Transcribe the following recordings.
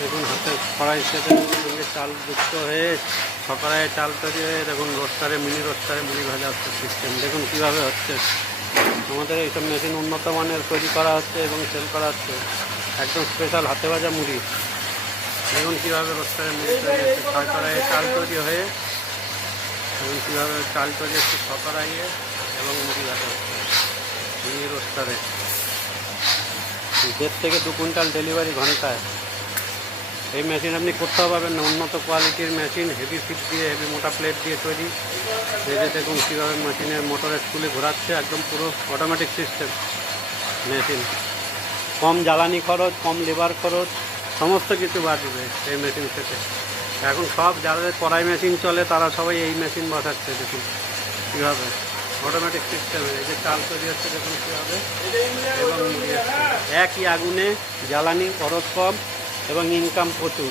দেখুন হাতে কড়াই সঙ্গে চাল যুক্ত হয়ে ছকড়ায় চাল তৈরি হয়ে দেখুন রোস্টারে মিনি মুড়ি ভাজা হচ্ছে সিস্টেম। দেখুন কীভাবে হচ্ছে। আমাদের এইসব মেশিন উন্নত মানের তৈরি করা হচ্ছে এবং সেল করা হচ্ছে। একদম স্পেশাল হাতে ভাজা মুড়ি। দেখুন কীভাবে রোস্টারে মুড়ি তৈরি হচ্ছে, ছকড়ায় চাল তৈরি হয়ে এবং কীভাবে চাল তৈরি হচ্ছে ছকড়াইয়ে এবং মুড়ি ভাজা হচ্ছে মিনি রোস্টারে। 1.5 থেকে 2 কুইন্টাল ডেলিভারি ঘন্টায়। এই মেশিন আপনি কোথাও পাবেন না। উন্নত কোয়ালিটির মেশিন, হেভি ফিট দিয়ে, হেভি মোটা প্লেট দিয়ে তৈরি। এই যে দেখুন কীভাবে মেশিনের মোটরের স্কুলে ঘোরাচ্ছে, একদম পুরো অটোমেটিক সিস্টেম মেশিন। কম জ্বালানি খরচ, কম লেবার খরচ, সমস্ত কিছু বাঁচবে এই মেশিন থেকে। এখন সব যাদের কড়াই মেশিন চলে তারা সবাই এই মেশিন বসাচ্ছে। দেখুন কীভাবে অটোমেটিক সিস্টেমে এই যে চাল তৈরি হচ্ছে দেখুন কীভাবে, এবং একই আগুনে জ্বালানি খরচ কম এবং ইনকাম প্রচুর।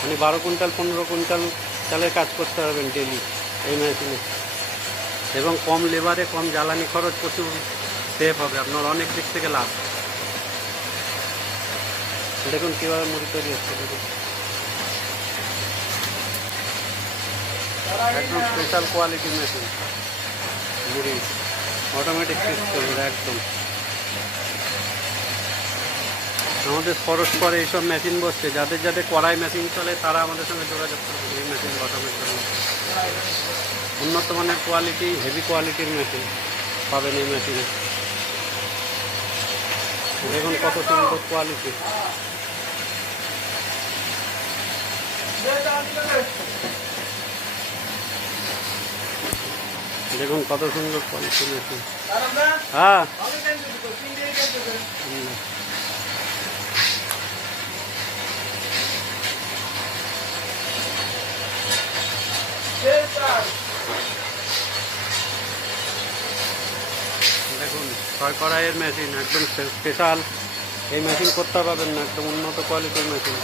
মানে 12 কুইন্টাল 15 কুইন্টাল চালের কাজ করতে পারবেন ডেলি এই মেশিনে, এবং কম লেবারে কম জ্বালানি খরচ প্রচুর সেভ হবে আপনার, অনেক দিক থেকে লাভ। দেখুন কীভাবে মুড়ি তৈরি হচ্ছে। দেখুন একদম স্পেশাল কোয়ালিটি মেশিন মুড়ি, অটোমেটিক সিস্টেম একদম। আমাদের পরস্পর এইসব মেশিন বসছে, যাদের যাদের কড়াই মেশিন চলে তারা আমাদের সঙ্গে যোগাযোগ করবে এই মেশিন বসানোর জন্য। উন্নত মানের কোয়ালিটি, হেভি কোয়ালিটির মেশিন পাবেন এই মেশিনে। দেখুন কত সুন্দর কোয়ালিটি। দেখুন কত সুন্দর কোয়ালিটি মেশিন। হ্যাঁ দেখুন 6 কড়াইয়ের মেশিন, একদম স্পেশাল। এই মেশিন করতে পারবেন না, একদম উন্নত কোয়ালিটির মেশিন।